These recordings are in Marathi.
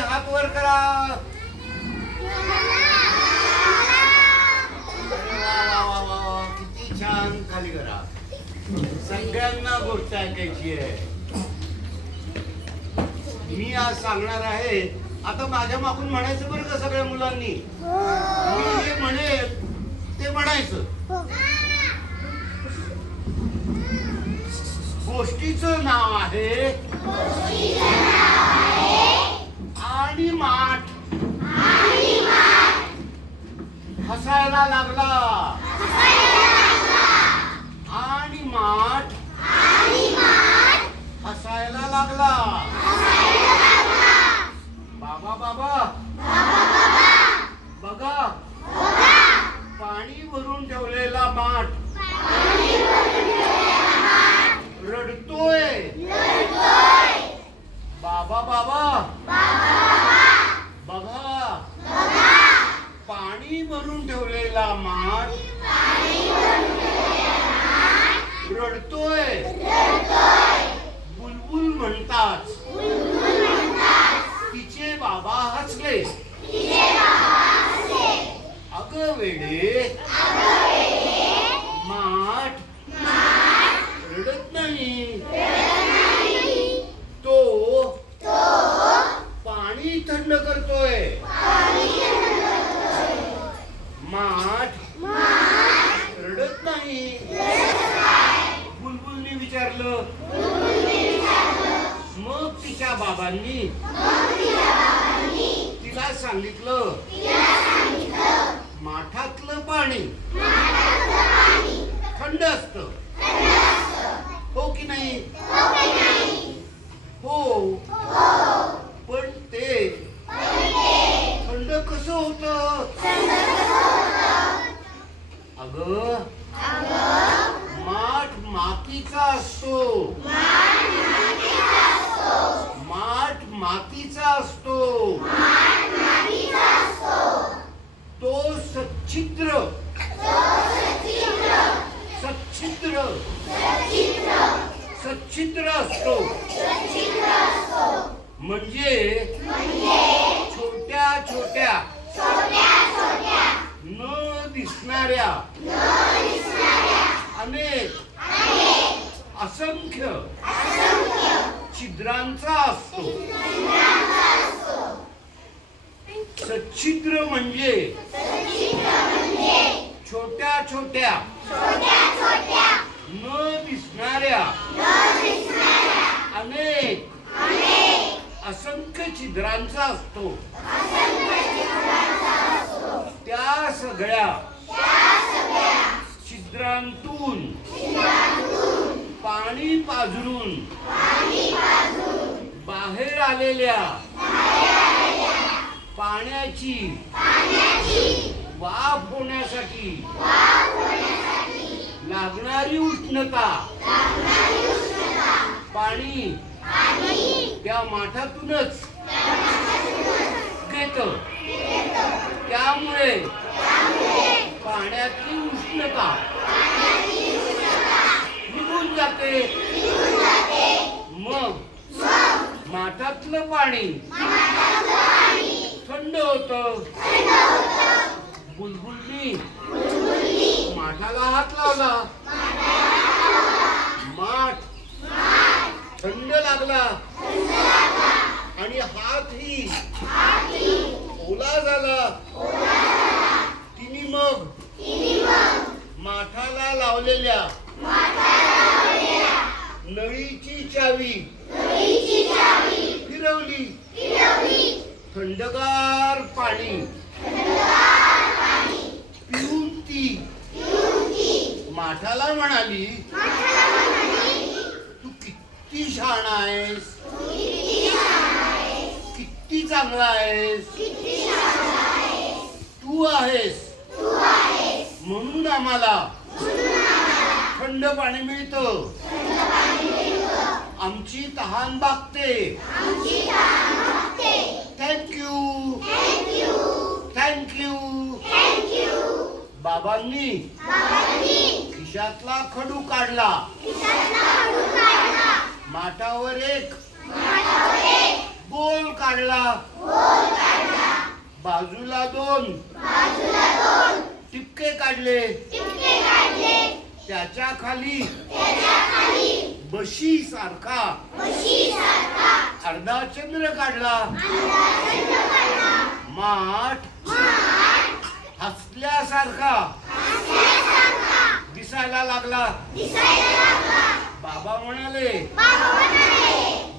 हात वर करा. किती छान खाली करा. सगळ्यांना गोष्ट ऐकायची आहे. मी आज सांगणार आहे आता माझ्या मागून म्हणायचं बरं का सगळ्या मुलांनी? जे म्हणेल ते म्हणायचं. गोष्टीचं नाव आहे माठ हसायला लागला. आणि माठ हसायला लागला. बाबा बाबा बघा पाणी भरून ठेवलेला माठ रडतोय बाबा बाबा बघा पाणी भरून ठेवलेला माठ रडतोय बुलबुल म्हणतात तिचे बाबा हसले अग वेडे माठ रडत नाही तो पाणी थंड करतोय माठ रडत नाही बुलबुलने विचारलं मग तिच्या बाबांनी तिला सांगितलं? माठातलं पाणी. थंड असत. हो की नाही? हो. पण ते थंड कस होत? अग माठ मातीचा असतो. माठ मातीचा असतो तो सच्छिद्र। सच्छिद्र। सच्छिद्र असतो। म्हणजे छोट्या छोट्या। न दिसणाऱ्या। अनेक। असंख्य। छिद्रांचा असतो। सच्छिद्र म्हणजे छोट्या छोट्या न दिसणाऱ्या अनेक असंख्य छिद्रांचा असतो. त्या सगळ्या छिद्रांतून पाणी पाझरून बाहेर आलेल्या पाण्याची वाफ होण्यासाठी. लागणारी उष्णता. पाणी. त्या माठातूनच घेत. त्यामुळे पाण्यातली उष्णता निघून जाते. मग माठातलं पाणी थंड होतं. बुलबुलनी माठाला हात लावला. माठ. थंड लागला. आणि हातही. ओला झाला. तिने मग. माठाला लावलेल्या. नळीची चावी. फिरवली. थंडगार पाणी पिऊन ती माठाला म्हणाली तू किती छान आहेस. किती चांगला आहेस. तू आहेस. म्हणून आम्हाला थंड पाणी मिळतं. आमची तहान भागते. थँक्यू थँक्यू बाबांनी खिशातला खडू काढला. माठावर एक. गोल काढला. बाजूला दोन. टिपके काढले. त्याच्याखाली. बशी सारखा. अर्धा चंद्र काढला. माठ. हसल्यासारखा. दिसायला लागला. बाबा म्हणाले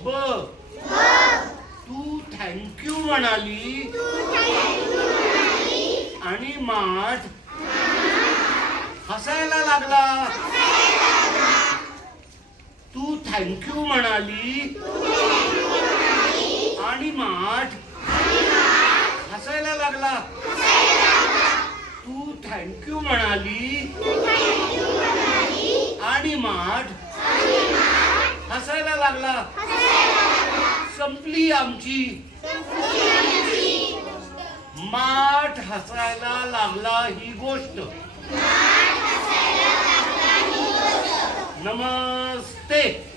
ब तू थँक्यू म्हणाली. आणि माठ हसायला लागला. तू थँक्यू म्हणाली. आणि माठ हसायला लागला. तू थँक्यू म्हणाली. आणि माठ. हसायला लागला. संपली आमची. माठ हसायला लागला ही गोष्ट. नमस्ते.